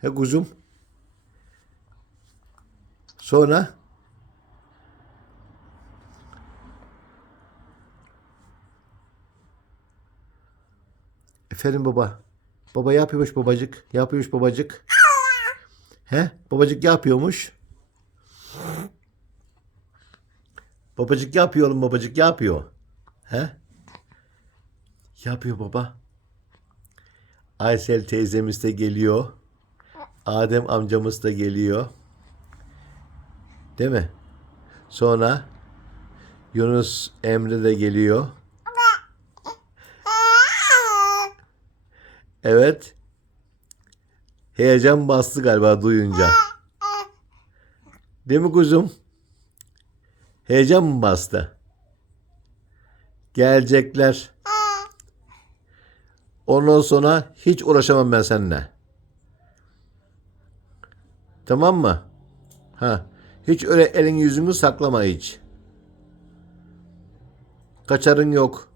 He kuzum. Sonra Efendim baba. Baba yapıyormuş babacık. Yapıyormuş babacık. He? Babacık yapıyormuş. Babacık yapıyor oğlum babacık yapıyor. He? Yapıyor baba. Aysel teyzemiz de geliyor. Adem amcamız da geliyor. Değil mi? Sonra Yunus Emre de geliyor. Evet. Heyecan bastı galiba duyunca. Değil mi kuzum? Heyecan mı bastı? Gelecekler. Ondan sonra hiç uğraşamam ben seninle. Tamam mı? Ha. Hiç öyle elin yüzünü saklama hiç. Kaçarın yok.